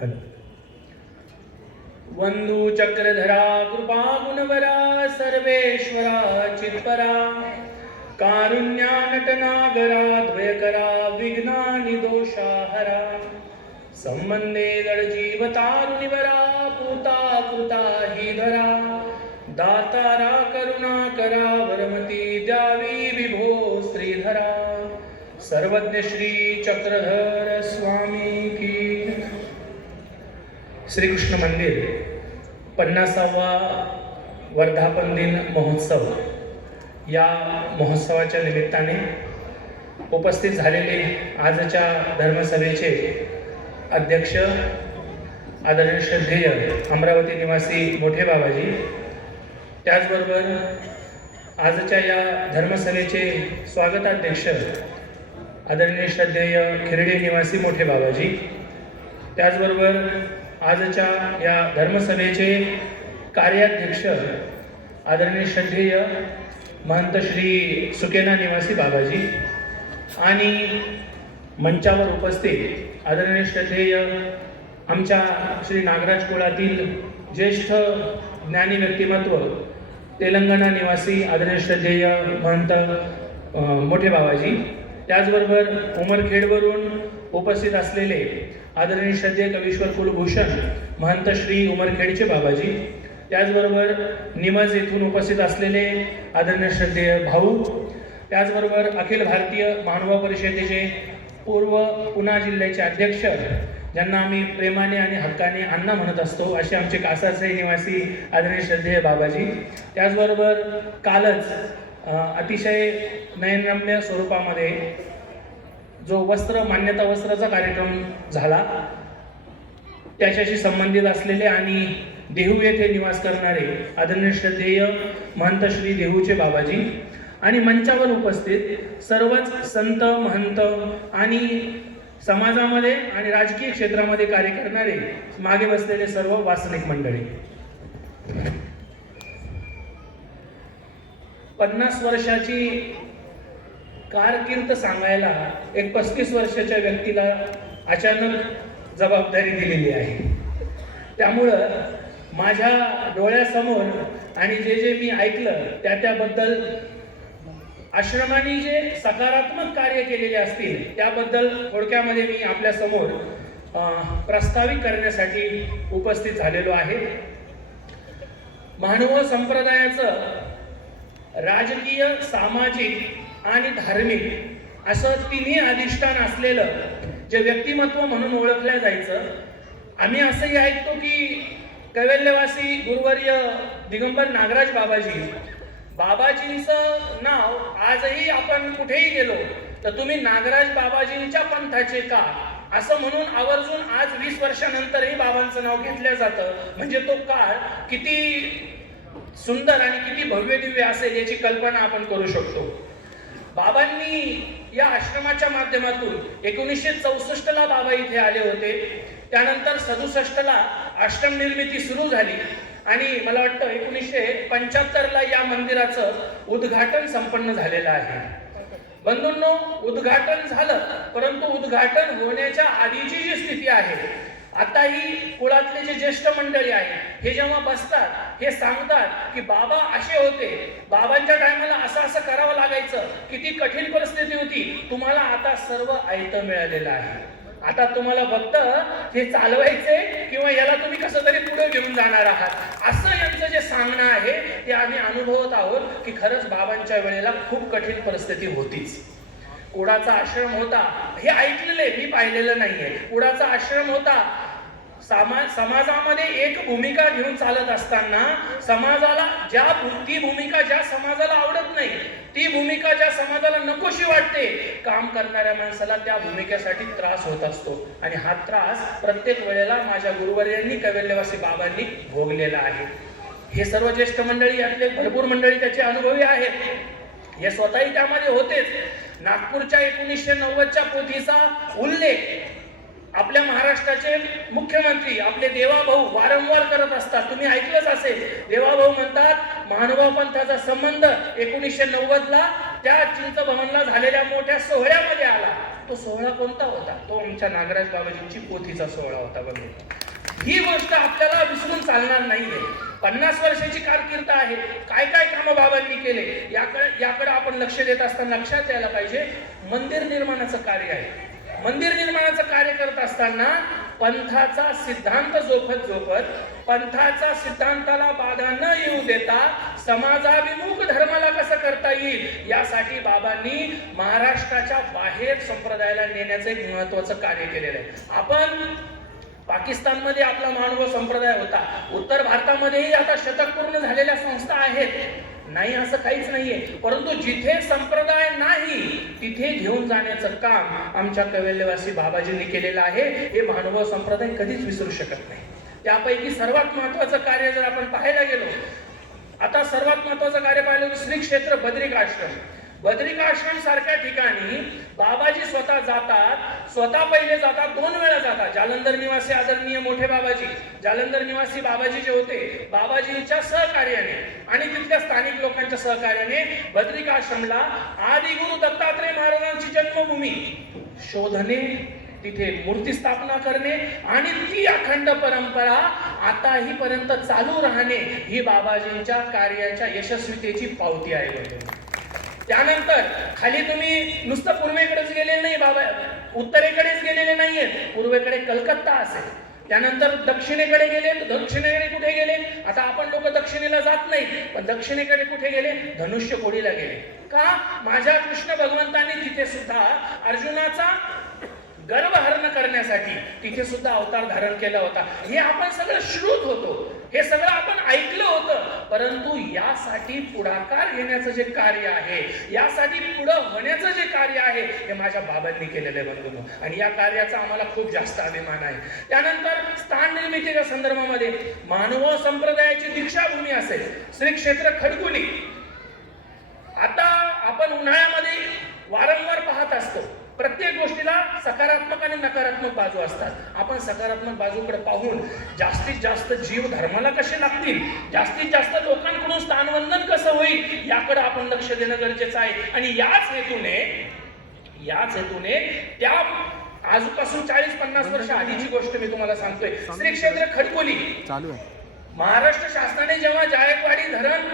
Hello. वंदू चक्रधरा कृपा गुणवरा सर्वेश्वरा चित्परा कारुण्या नटनागरा द्वयकरा विघ्नानि हरा संबंधे दळजीवतारुणिवरा पूता कृता हि धरा दातारा करुणा करा वरमती द्यावी विभो श्रीधरा सर्वज्ञ श्री चक्रधर स्वामी की श्रीकृष्ण मंदिर पन्नासावा वर्धापन दिन महोत्सव. या महोत्सवाच्या निमित्ताने उपस्थित झालेले आजच्या धर्मसभेचे अध्यक्ष आदरणीय श्रद्धेय अमरावती निवासी मोठे बाबाजी त्याचबरोबर आजच्या या धर्मसभेचे स्वागताध्यक्ष आदरणीय श्रद्धेय खिरडे निवासी मोठे बाबाजी त्याचबरोबर आजच्या या धर्मसभेचे कार्याध्यक्ष आदरणीय श्रद्धेय महंत श्री सुकेना निवासी बाबाजी आणि मंचावर उपस्थित आदरणीय श्रद्धेय आमच्या श्री नागराज कुळातील ज्येष्ठ ज्ञानी व्यक्तिमत्व तेलंगणा निवासी आदरणीय श्रद्धेय महंत मोठे बाबाजी. त्याचबरोबर उमरखेडवरून उपस्थित असलेले आदरणीय श्रद्धेय कवीश्वर कुलभूषण महंत श्री उमरखेडचे बाबाजी त्याचबरोबर निमज येथून उपस्थित असलेले आदरणीय श्रद्धेय भाऊ त्याचबरोबर अखिल भारतीय महानुभाव परिषदेचे पूर्व पुणा जिल्ह्याचे अध्यक्ष ज्यांना आम्ही प्रेमाने आणि हक्काने अण्णा म्हणत असतो असे आमचे कासाचे निवासी आदरणीय श्रद्धेय बाबाजी. त्याचबरोबर कालच अतिशय नयनरम्य स्वरूपामध्ये जो वस्त्र मान्यता वस्त्राचा कार्यक्रम झाला त्याच्याशी संबंधित असलेले आणि देहू येथे निवास करणारे आदरणीय श्रद्धेय महंत श्री देहूचे बाबाजी आणि मंचावर उपस्थित सर्वच संत महंत आणि समाजामध्ये आणि राजकीय क्षेत्रामध्ये कार्य करणारे मागे बसलेले सर्व वासनिक मंडळी. पन्नास वर्षाची कारकीर्द सांगायला एक पस्तीस वर्षाच्या व्यक्तीला अचानक जबाबदारी दिलेली आहे. त्यामुळं माझ्या डोळ्यासमोर आणि जे जे मी ऐकलं त्या त्याबद्दल आश्रमाने जे सकारात्मक कार्य केलेले असतील त्याबद्दल थोडक्यामध्ये मी आपल्यासमोर प्रस्तावित करण्यासाठी उपस्थित झालेलो आहे. मानव संप्रदायाचं राजकीय सामाजिक आणि धार्मिक असं तिन्ही अधिष्ठान असलेलं जे व्यक्तिमत्व म्हणून ओळखलं जायचं. आम्ही असंही ऐकतो की कैवल्यवासी गुरुवर्य दिगंबर नागराज बाबाजी बाबाजींचं नाव आजही आपण कुठेही गेलो तर तुम्ही नागराज बाबाजींच्या पंथाचे का? असं म्हणून आवर्जून आज वीस वर्षानंतरही बाबांचं नाव घेतलं जातं. म्हणजे तो काळ किती सुंदर आणि किती भव्य दिव्य असेल याची कल्पना आपण करू शकतो. बाबांनी या आश्रमाच्या माध्यमातून एकोणीसशे चौसष्ट ला बाबा इथे आले होते. त्यानंतर सदुसष्ट ला आश्रम निर्मिती सुरू झाली. आणि मला वाटतं एकोणीसशे पंच्याहत्तर ला या मंदिराचं उद्घाटन संपन्न झालेलं आहे. बंधूंनो उद्घाटन झालं परंतु उद्घाटन होण्याच्या आधीची जी स्थिती आहे आता ही कुळातले जे ज्येष्ठ मंडळी आहे हे जेव्हा बसतात हे सांगतात की बाबा असे होते. बाबांच्या टायमाला असं असं करावं लागायचं. किती कठीण परिस्थिती होती. तुम्हाला आता सर्व आयतं मिळालेलं आहे. आता तुम्हाला फक्त हे चालवायचे किंवा याला तुम्ही कसं तरी पुढे घेऊन जाणार आहात. असं यांचं जे सांगणं आहे ते आम्ही अनुभवत आहोत की खरंच बाबांच्या वेळेला खूप कठीण परिस्थिती होतीच. कुडाचा आश्रम होता. हे ऐकलेलं आहे मी पाहिलेलं नाहीये. कुडाचा आश्रम होता. सामा समाजामध्ये एक भूमिका घेऊन चालत असताना समाजाला ज्या ती भूमिका ज्या समाजाला आवडत नाही ती भूमिका ज्या समाजाला नकोशी वाटते काम करणाऱ्या माणसाला त्या भूमिकेसाठी त्रास होत असतो. आणि हा त्रास प्रत्येक वेळेला माझ्या गुरुवर्यांनी कैवल्यवासी बाबांनी भोगलेला आहे. हे सर्व ज्येष्ठ मंडळी यातले भरपूर मंडळी त्याचे अनुभवी आहेत. हे स्वतःही त्यामध्ये होतेच. नागपूरच्या एकोणीसशे नव्वदच्या पोथीचा उल्लेख आपल्या महाराष्ट्राचे मुख्यमंत्री आपले देवाभाऊ वारंवार करत असतात. तुम्ही ऐकलंच असेल. देवाभाऊ म्हणतात महानुभाव पंथाचा संबंध एकोणीसशे नव्वद ला त्या चिंतभवनला झालेल्या मोठ्या सोहळ्यामध्ये आला. तो सोहळा कोणता होता? तो आमच्या नागराज बाबाजींची पोथीचा सोहळा होता बघ ही गोष्ट आपल्याला विसरून चालणार नाहीये. पन्नास वर्षाची कारकीर्द आहे. काय काय कामं बाबांनी केले? याकडे याकडे आपण लक्ष देत असताना लक्षात यायला पाहिजे. मंदिर निर्माणाचं कार्य आहे. मंदिर निर्माणाचं कार्य करत असताना पंथाचा सिद्धांत जोपत जोपत पंथाचा सिद्धांताला बाधा न येऊ देता समाजाभिमुख धर्माला कसं करता येईल? यासाठी बाबांनी महाराष्ट्राच्या बाहेर संप्रदायाला नेण्याचं एक महत्वाचं कार्य केलेलं आहे. आपण पाकिस्तानमध्ये आपला मानव संप्रदाय होता. उत्तर भारतामध्येही आता शतक पूर्ण झालेल्या संस्था आहेत. नाही असं काहीच नाहीये. परंतु जिथे संप्रदाय नाही तिथे घेऊन जाण्याचं काम आमच्या कवेल्यवासी बाबाजींनी केलेलं आहे. हे मानव संप्रदाय कधीच विसरू शकत नाही. त्यापैकी सर्वात महत्वाचं कार्य जर आपण पाहायला गेलो आता सर्वात महत्वाचं कार्य पाहिलं तर श्री क्षेत्र बद्रिक बद्रिकाश्रम सारख्या ठिकाणी बाबाजी स्वतः जातात स्वतः पहिले जातात दोन वेळा जातात जालंधर निवासी आदरणीय मोठे बाबाजी जालंधर निवासी बाबाजी जे होते बाबाजींच्या सहकार्याने आणि तिथल्या स्थानिक लोकांच्या सहकार्याने बद्रिकाश्रमला आदिगुरु दत्तात्रय महाराजांची जन्मभूमी शोधणे तिथे मूर्ती स्थापना करणे आणि ती अखंड परंपरा आताही पर्यंत चालू राहणे ही बाबाजींच्या कार्याच्या यशस्वीतेची पावती आहे बघा. त्यानंतर खाली तुम्ही नुसतं पूर्वेकडेच गेलेले नाही बाबा. उत्तरेकडेच गेलेले नाहीयेत पूर्वेकडे कलकत्ता असेल. त्यानंतर दक्षिणेकडे गेले दक्षिणेकडे कुठे गेले? आता आपण लोक दक्षिणेला जात नाही पण दक्षिणेकडे कुठे गेले? धनुष्य कोडीला गेले. का? माझ्या कृष्ण भगवंतांनी तिथे सुद्धा अर्जुनाचा गर्वहरण करण्यासाठी तिथे सुद्धा अवतार धारण केला होता. हे आपण सगळं श्रुत होतो. हे सगळं आपण ऐकलं होतं. परंतु यासाठी पुढाकार घेण्याचं जे कार्य आहे यासाठी पुढं होण्याचं जे कार्य आहे हे माझ्या बाबांनी केलेलं आहे आणि या कार्याचा आम्हाला खूप जास्त अभिमान आहे. त्यानंतर स्थान निर्मितीच्या संदर्भामध्ये मानव संप्रदायाची दीक्षाभूमी असेल श्री क्षेत्र खडकुली. आता आपण उन्हाळ्यामध्ये वारंवार पाहत असतो. प्रत्येक गोष्टीला सकारात्मक आणि नकारात्मक बाजू असतात. आपण सकारात्मक बाजूकडे पाहून जास्तीत जास्त जीव धर्माला कसे लागतील? जास्तीत जास्त लोकांकडून स्थानवंदन कसं होईल? याकडे आपण लक्ष देणं गरजेचं आहे. आणि याच हेतूने याच हेतूने त्या आजपासून चाळीस पन्नास वर्ष आधीची गोष्ट मी तुम्हाला सांगतोय. श्री क्षेत्र खडकोली. चालू आहे. महाराष्ट्र शासनाने जेव्हा जायकवाडी धरण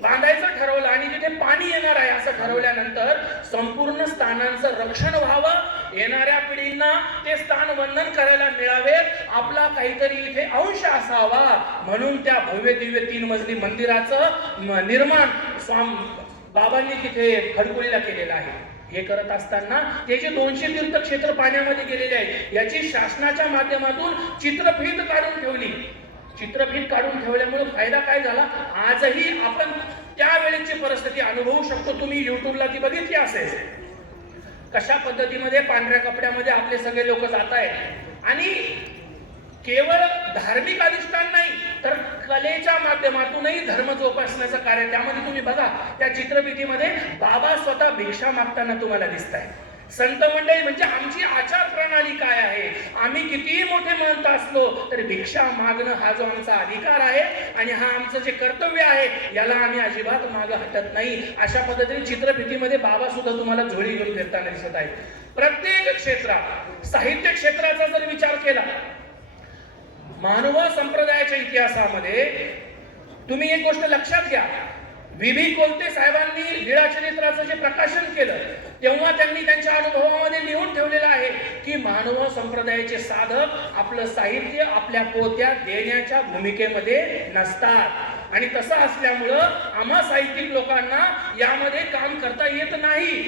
बांधायचं ठरवलं आणि तिथे पाणी येणार आहे असं ठरवल्यानंतर संपूर्ण स्थानांचं रक्षण व्हावं येणाऱ्या पिढींना ते स्थान वंदन करायला मिळावे आपला काहीतरी इथे अंश असावा म्हणून त्या भव्य दिव्य तीन मजली मंदिराचं निर्माण स्वाम बाबांनी तिथे खडकुळीला केलेलं आहे. हे करत असताना त्याचे दोनशे तीर्थक्षेत्र पाण्यामध्ये गेलेले आहे याची शासनाच्या माध्यमातून चित्रफीत काढून ठेवली. चित्रफीत काढून ठेवल्यामुळे फायदा काय झाला? आजही आपण त्यावेळेची परिस्थिती अनुभवू शकतो. तुम्ही युट्यूबला ती बघितली असेल. कशा पद्धतीमध्ये पांढऱ्या कपड्यामध्ये आपले सगळे लोक जात आहेत. आणि केवळ धार्मिक अधिष्ठान नाही तर कलेच्या माध्यमातूनही धर्म जोपासण्याचं कार्य त्यामध्ये तुम्ही बघा. त्या चित्रफितीमध्ये बाबा स्वतः भिक्षा मागताना तुम्हाला दिसत आहे संत मंडळी म्हणजे आमची आचार प्रणाली काय आहे? आम्ही कितीही मोठे महंत असलो तरी भिक्षा मागणं हा जो आमचा अधिकार आहे आणि हा आमचं जे कर्तव्य आहे याला आम्ही अजिबात माग हटत नाही. अशा पद्धतीने चित्रफितीमध्ये बाबा सुद्धा तुम्हाला झोळी घेऊन फिरताना दिसत आहे प्रत्येक क्षेत्रात साहित्य क्षेत्राचा जर विचार केला मानव संप्रदायाच्या इतिहासामध्ये तुम्ही एक गोष्ट लक्षात घ्या. विभी कोलते साहेबांनी लीळा चरित्राचं जे प्रकाशन केलं तेव्हा त्यांनी त्यांच्या अनुभवामध्ये लिहून ठेवलेलं आहे की मानव संप्रदायाचे साधक आपलं साहित्य आपल्या पोत्यात देण्याच्या भूमिकेमध्ये नसतात. आणि तसं असल्यामुळं आम्हा साहित्यिक लोकांना यामध्ये काम करता येत नाही.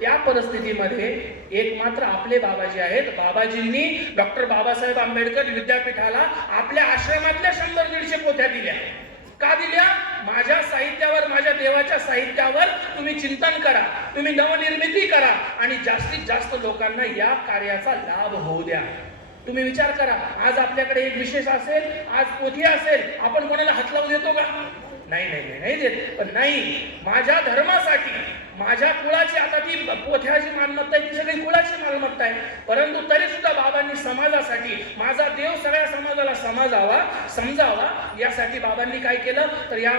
त्या परिस्थितीमध्ये एक मात्र आपले बाबाजी आहेत. बाबाजींनी डॉक्टर बाबासाहेब आंबेडकर विद्यापीठाला आपल्या आश्रमातल्या शंभर दीडशे पोथ्या दिल्या. का दिल्या माझ्या साहित्यावर माझ्या देवाच्या साहित्यावर तुम्ही चिंतन करा तुम्ही नवनिर्मिती करा आणि जास्तीत जास्त लोकांना या कार्याचा लाभ होऊ द्या. तुम्ही विचार करा आज आपल्याकडे एक विशेष असेल आज पोथी असेल आपण कोणाला हात लावून देतो का? नाही नाही नाही देत. पण नाही माझ्या धर्मासाठी माझ्या कुळाची आता ती पोथ्याची मालमत्ता आहे ती सगळी कुळाची मालमत्ता आहे. परंतु तरी सुद्धा बाबांनी समाजासाठी माझा देव सगळ्या समाजाला समाजावा समजावा यासाठी बाबांनी काय केलं? तर या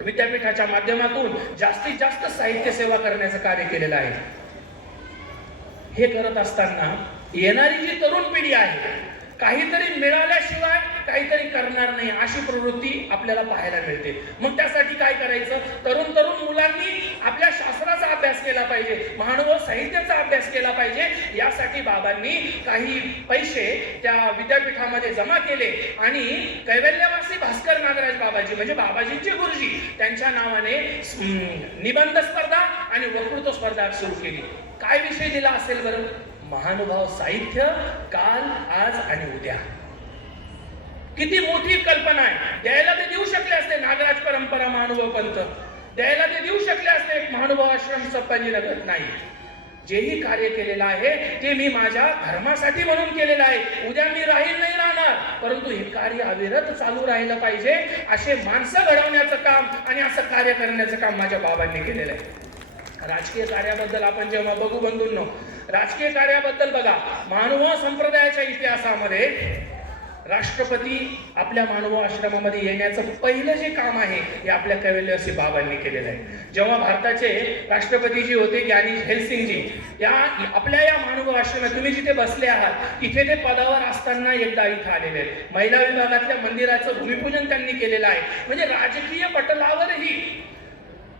विद्यापीठाच्या माध्यमातून जास्तीत जास्त साहित्य सेवा करण्याचं कार्य केलेलं आहे. हे करत असताना येणारी जी तरुण पिढी आहे काहीतरी मिळाल्याशिवाय काहीतरी करणार नाही. अशी प्रवृत्ती आपल्याला पाहायला मिळते. मग त्यासाठी काय करायचं? तरुण तरुण मुलांनी आपल्या शास्त्राचा अभ्यास केला पाहिजे. महानुभव साहित्याचा अभ्यास केला पाहिजे. यासाठी बाबांनी काही पैसे त्या विद्यापीठामध्ये जमा केले आणि कैवल्यवासी भास्कर नागराज बाबाजी म्हणजे बाबाजींचे गुरुजी त्यांच्या नावाने निबंध स्पर्धा आणि वक्तृत्व स्पर्धा सुरू केली. काय विषय दिला असेल बरं? महानुभाव साहित्य काल आज आणि उद्या. किती मोठी कल्पना आहे. द्यायला ते देऊ शकले असते नागराज परंपरा महानुभाव पंत द्यायला ते देऊ शकले असते एक महानुभाव आश्रम संपाजीनगर नाही. जेही कार्य केलेलं आहे ते मी माझ्या धर्मासाठी म्हणून केलेलं आहे. उद्या मी राहील नाही राहणार. परंतु हे कार्य अविरत चालू राहिलं पाहिजे असे माणसं घडवण्याचं काम आणि असं कार्य करण्याचं काम माझ्या बाबांनी केलेलं आहे. राजकीय कार्याबद्दल आपण जेव्हा बघू बंधूंनो राजकीय कार्याबद्दल बघा. मानव संप्रदायाच्या इतिहासामध्ये राष्ट्रपती आपल्या मानव आश्रमामध्ये येण्याचं पहिलं जे काम आहे हे आपल्या कैवल्यवासी बाबांनी केलेलं आहे. जेव्हा भारताचे राष्ट्रपती जी होते ज्ञानी हेलसिंगजी या आपल्या या मानव आश्रमात तुम्ही जिथे बसले आहात इथे ते पदावर असताना एकदा इथं आलेले आहेत. महिला विभागातल्या मंदिराचं भूमिपूजन त्यांनी केलेलं आहे. म्हणजे राजकीय पटलावरही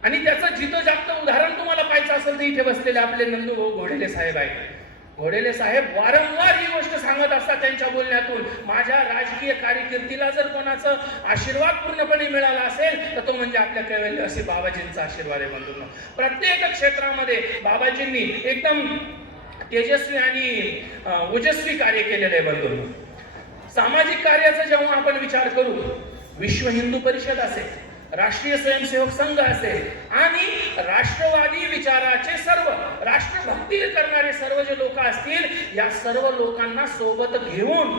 आणि त्याचं जिथं जास्त उदाहरण तुम्हाला पाहायचं असेल तर इथे बसलेले आपले नंदू भाऊ घोडेले साहेब आहेत. घोडेले साहेब वारंवार ही गोष्ट सांगत असतात त्यांच्या बोलण्यातून. माझ्या राजकीय कारकिर्दीला जर कोणाचं आशीर्वाद पूर्णपणे मिळाला असेल तर तो म्हणजे आपल्या कैवल्य असे बाबाजींचा आशीर्वाद आहे बंधूंनो. प्रत्येक क्षेत्रामध्ये बाबाजींनी एकदम तेजस्वी आणि ओजस्वी कार्य केलेलं आहे बंधूंनो. सामाजिक कार्याचा जेव्हा आपण विचार करू विश्व हिंदू परिषद असेल राष्ट्रीय स्वयंसेवक संघ असेल आणि राष्ट्रवादी विचाराचे सर्व राष्ट्रभक्ती करणारे सर्व जे लोक असतील या सर्व लोकांना सोबत घेऊन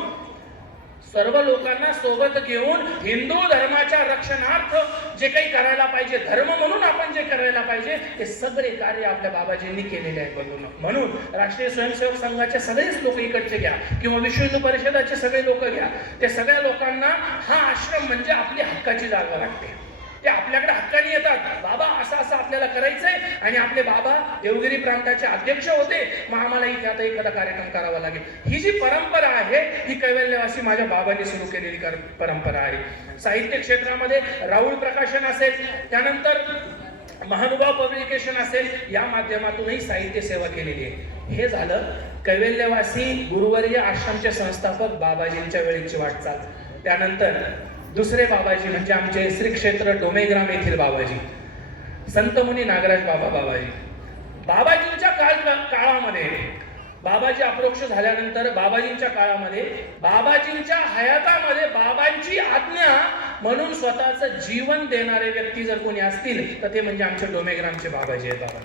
सर्व लोकांना सोबत घेऊन हिंदू धर्माच्या रक्षणार्थ जे काही करायला पाहिजे धर्म म्हणून आपण जे करायला पाहिजे ते सगळे कार्य आपल्या बाबाजींनी केलेले आहेत बघून. म्हणून राष्ट्रीय स्वयंसेवक संघाचे सगळेच लोक इकडचे घ्या किंवा विश्व हिंदू परिषदाचे सगळे लोक घ्या. ते सगळ्या लोकांना हा आश्रम म्हणजे आपली हक्काची जागा लागते ते आपल्याकडे हक्काने येतात. बाबा असं असं आपल्याला करायचंय. आणि आपले बाबा देवगिरी प्रांताचे अध्यक्ष होते. मग आम्हाला इथे आता एखादा कार्यक्रम करावा लागेल. ही जी परंपरा आहे ही कैवल्यवासी माझ्या बाबांनी सुरू केलेली परंपरा आहे. साहित्य क्षेत्रामध्ये राहुल प्रकाशन असेल त्यानंतर महानुभाव पब्लिकेशन असेल या माध्यमातूनही साहित्य सेवा केलेली आहे. हे झालं कैवल्यवासी गुरुवर्य आश्रमचे संस्थापक बाबाजींच्या वेळेची वाटचाल. त्यानंतर दुसरे बाबाजी म्हणजे आमचे श्री क्षेत्र डोमेग्राम येथील बाबाजी. संतमुनी नागराज बाबा बाबाजी. बाबाजींच्या काळ काळामध्ये बाबाजी अप्रोक्ष झाल्यानंतर बाबाजींच्या काळामध्ये बाबाजींच्या हयातामध्ये बाबांची आज्ञा म्हणून स्वतःचं जीवन देणारे व्यक्ती जर कोणी असतील तर ते म्हणजे आमचे डोमेग्रामचे बाबाजी आहेत बाबा.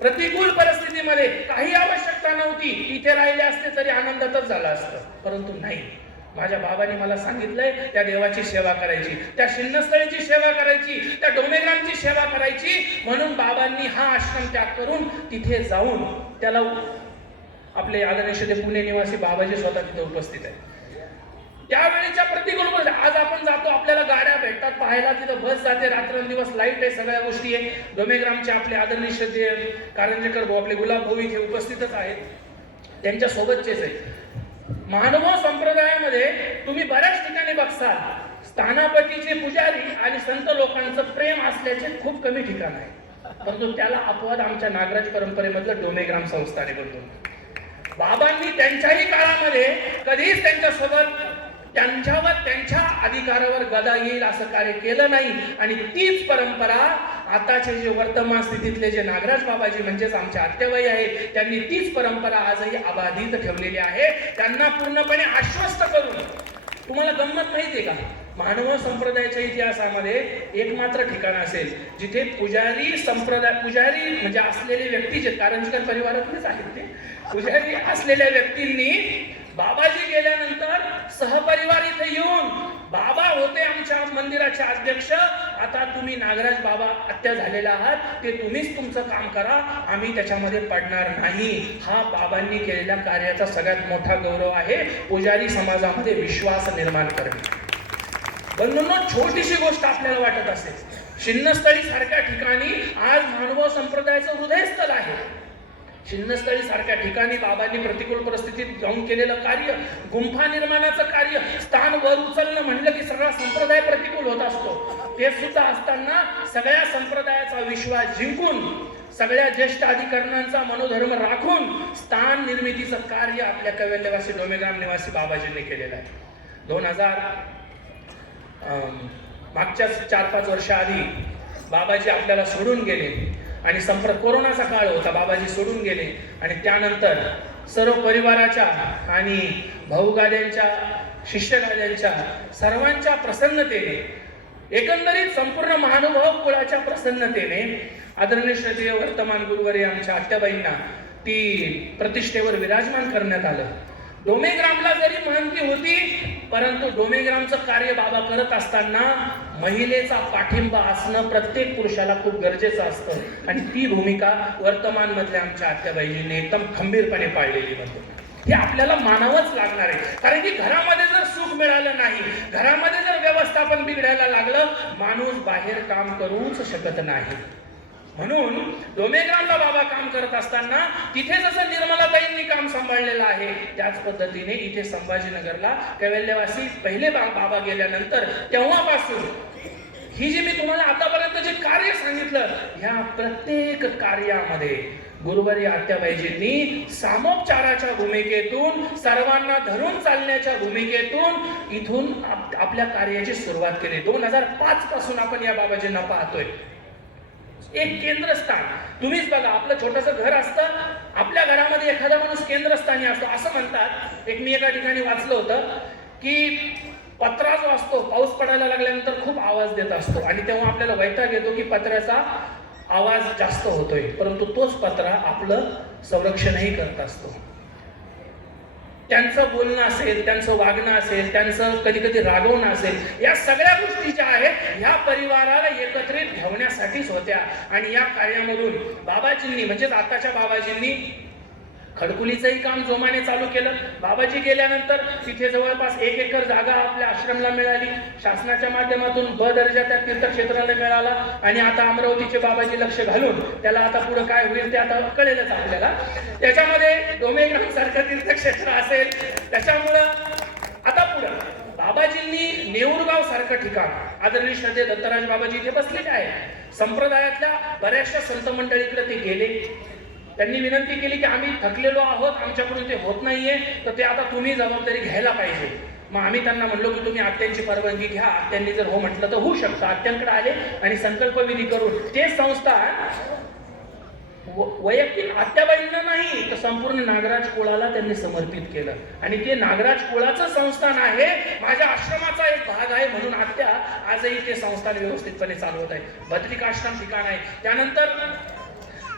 प्रतिकूल परिस्थितीमध्ये काही आवश्यकता नव्हती. इथे राहिले असते तरी आनंदातच झाला असतं परंतु नाही. माझ्या बाबांनी मला सांगितलंय त्या देवाची सेवा करायची त्या शिन्नस्थळीची सेवा करायची त्या डोमेग्रामची सेवा करायची. म्हणून बाबांनी हा आश्रम त्याग करून तिथे जाऊन त्याला आपले आदरणीय पुणे निवासी बाबाजी स्वतः तिथे उपस्थित आहेत. त्यावेळीच्या प्रतिकूल परिस्थिती- आज आपण जातो आपल्याला गाड्या भेटतात पाहायला तिथं बस जाते रात्रंदिवस लाइट आहे सगळ्या गोष्टी आहे. डोमेग्रामचे आपले आदरणीय श्रद्धे कारंजेकर भाऊ आपले गुलाब भाऊ इथे उपस्थितच आहेत. त्यांच्या सोबतचेच आहे मानव संप्रदायामध्ये तुम्ही बऱ्याच ठिकाणी बघसाल. स्थानापतीचे पुजारी आणि संत लोकांचं प्रेम असल्याचे खूप कमी ठिकाण आहे. परंतु त्याला अपवाद आमच्या नागराज परंपरेमधलं डोमेग्राम संस्थाने बनतो बाबांनी त्यांच्याही काळामध्ये कधीच त्यांच्यासोबत त्यांच्यावर त्यांच्या अधिकारावर गदा येईल असं कार्य केलं नाही. आणि तीच परंपरा आताचे जे वर्तमान स्थितीतले जे नागराज बाबाजी म्हणजेच आमचे आत्याबाई आहेत त्यांनी तीच परंपरा आजही अबाधित ठेवलेली आहे. त्यांना पूर्णपणे आश्वस्त करून तुम्हाला गंमत माहितीये का? मानव संप्रदायाच्या इतिहासामध्ये एकमात्र ठिकाण असेल जिथे पुजारी संप्रदाय पुजारी म्हणजे असलेले व्यक्ती जे कारंजकर परिवारातलेच आहेत ते पुजारी असलेल्या व्यक्तींनी बाबाजी गेल्यानंतर सहपरिवार इथे येऊन बाबा होते आमच्या मंदिराचे अध्यक्ष आता तुम्ही नागराज बाबा हत्या झालेला आहात ते तुम्हीच तुमचं काम करा आम्ही त्याच्यामध्ये पडणार नाही. हा बाबांनी केलेल्या कार्याचा सगळ्यात मोठा गौरव आहे. पुजारी समाजामध्ये विश्वास निर्माण करणे. बंधूंनो छोटीशी गोष्ट आपल्याला वाटत असेल. शिन्नस्थळी सारख्या ठिकाणी आज मानव संप्रदायाचं हृदयस्थल आहे. छिन्नस्थळी सारख्या ठिकाणी बाबांनी प्रतिकूल परिस्थितीत जाऊन केलेलं कार्य गुंफा निर्माणाचं कार्य स्थान वर उचलणं म्हणलं की सगळा संप्रदाय प्रतिकूल होत असतो. ते सुद्धा असताना सगळ्या संप्रदायाचा विश्वास जिंकून सगळ्या ज्येष्ठ अधिकरणांचा मनोधर्म राखून स्थान निर्मितीचं कार्य आपल्या कवेल्यवासी डोमेग्राम निवासी बाबाजींनी केलेलं आहे. दोन हजार मागच्याच चार पाच वर्षाआधी बाबाजी आपल्याला सोडून गेले. आणि संप्र कोरोनाचा काळ होता बाबाजी सोडून गेले. आणि त्यानंतर सर्व परिवाराच्या आणि भाऊगाद्यांच्या शिष्यगाद्यांच्या सर्वांच्या प्रसन्नतेने एकंदरीत संपूर्ण महानुभाव कुळाच्या प्रसन्नतेने आदरणीय श्रद्धेय वर्तमान गुरुवारी आमच्या आत्याबाईंना ती प्रतिष्ठेवर विराजमान करण्यात आलं. डोमेग्रामला जरी महंती होती परंतु डोमेग्रामचं कार्य बाबा करत असताना महिलेचा पाठिंबा असणं प्रत्येक पुरुषाला खूप गरजेचं असतं. आणि ती भूमिका वर्तमान मधल्या आमच्या आत्याबाईजींनी एकदम खंबीरपणे पाळलेली म्हणतो. हे आपल्याला मानावंच लागणार आहे. कारण की घरामध्ये जर सुख मिळालं नाही घरामध्ये जर व्यवस्थापन बिघडायला लागलं माणूस बाहेर काम करूच शकत नाही. म्हणून डोमेगावला बाबा काम करत असताना तिथे जसं निर्मलाताईंनी काम सांभाळलेलं आहे त्याच पद्धतीने इथे संभाजीनगरला कैवल्यवासी पहिले बा- बाबा गेल्यानंतर तेव्हापासून ही जी मी तुम्हाला आतापर्यंत जे कार्य सांगितलं ह्या प्रत्येक कार्यामध्ये गुरुवारी आत्याबाईजींनी सामोपचाराच्या भूमिकेतून सर्वांना धरून चालण्याच्या भूमिकेतून इथून आप- आपल्या कार्याची सुरुवात केली. दोन हजार पाच पासून आपण या बाबाजींना पाहतोय. एक केंद्रस्थान. तुम्हीच बघा आपलं छोटस घर असतं आपल्या घरामध्ये एखादा माणूस केंद्रस्थानी असतो. असं म्हणतात एक मी एका ठिकाणी वाचलं होतं की पत्रा जो असतो पाऊस पडायला लागल्यानंतर खूप आवाज देत असतो. आणि तेव्हा आपल्याला वैताग येतो की पत्र्याचा आवाज जास्त होतोय. परंतु तोच पत्रा आपलं संरक्षणही करत असतो. त्यांचं बोलणं असेल त्यांचं वागणं असेल त्यांचं कधी कधी रागवणं असेल या सगळ्या गोष्टी ज्या आहेत ह्या परिवाराला एकत्रित ठेवण्यासाठीच होत्या. आणि या कार्यामधून बाबाजींनी म्हणजेच आताच्या बाबाजींनी खडकुलीचंही काम जोमाने चालू केलं. बाबाजी गेल्यानंतर तिथे जवळपास एक एकर जागा आपल्या आश्रमला मिळाली. शासनाच्या माध्यमातून ब दर्जा त्या तीर्थक्षेत्राला मिळाला आणि आता अमरावतीचे बाबाजी लक्ष घालून त्याला आता पुढे काय होईल ते आता कळेलच आपल्याला. त्याच्यामध्ये डोमेग्राम सारखं तीर्थक्षेत्र असेल. त्याच्यामुळं आता पुढं बाबाजींनी नेऊरगाव सारखं ठिकाण आदरणीय श्रद्धे दत्तराज बाबाजी इथे बसलेले आहे संप्रदायातल्या बऱ्याचशा संत मंडळीकडे ते गेले. त्यांनी विनंती केली की आम्ही थकलेलो आहोत आमच्याकडून ते होत नाहीये तर ते आता तुम्ही जबाबदारी घ्यायला पाहिजे? मग आम्ही त्यांना म्हणलो की तुम्ही आत्यांची परवानगी घ्या आत्यांनी जर हो म्हटलं तर होऊ शकतं. आत्यांकडे आले आणि संकल्पविधी करून ते संस्था वैयक्तिक आत्याबाईंना नाही तर संपूर्ण नागराज कुळाला त्यांनी समर्पित केलं. आणि ते नागराज कुळाचं संस्थान आहे माझ्या आश्रमाचा एक भाग आहे म्हणून आत्या आजही ते संस्थान व्यवस्थितपणे चालवत आहे. भद्रिकाश्रम ठिकाण आहे. त्यानंतर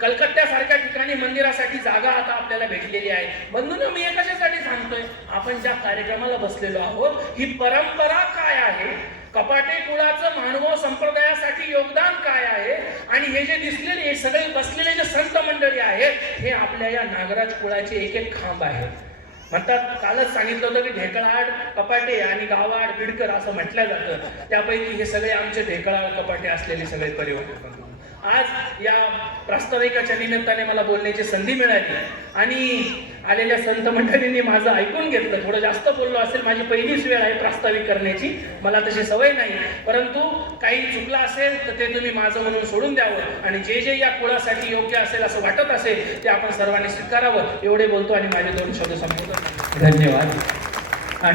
कलकत्त्यासारख्या ठिकाणी मंदिरासाठी जागा आता आपल्याला भेटलेली आहे. बंधून मी हे कशासाठी सांगतोय? आपण ज्या कार्यक्रमाला बसलेलो आहोत ही परंपरा काय आहे? कपाटे कुळाचं मानव संप्रदायासाठी योगदान काय आहे? आणि हे जे दिसलेले हे सगळे बसलेले जे संत मंडळी आहेत हे आपल्या या नागराज कुळाचे एक एक खांब आहेत. म्हणतात कालच सांगितलं होतं की ढेकळाड कपाटे आणि गावाड बिडकर असं म्हटलं जातं. त्यापैकी हे सगळे आमचे ढेकळाड कपाटे असलेले सगळे परिवार. आज या प्रास्ताविकाच्या निमित्ताने मला बोलण्याची संधी मिळाली. आणि आलेल्या संत मंडळींनी माझं ऐकून घेतलं. थोडं जास्त बोललो असेल माझी पहिलीच वेळ आहे प्रास्ताविक करण्याची. मला तशी सवय नाही. परंतु काही चुकलं असेल तर ते तुम्ही माझं म्हणून सोडून द्यावं. आणि जे जे या कुळासाठी योग्य असेल असं वाटत असेल ते आपण सर्वांनी स्वीकारावं. एवढे बोलतो आणि माझे दोन शब्द संबोधन धन्यवाद.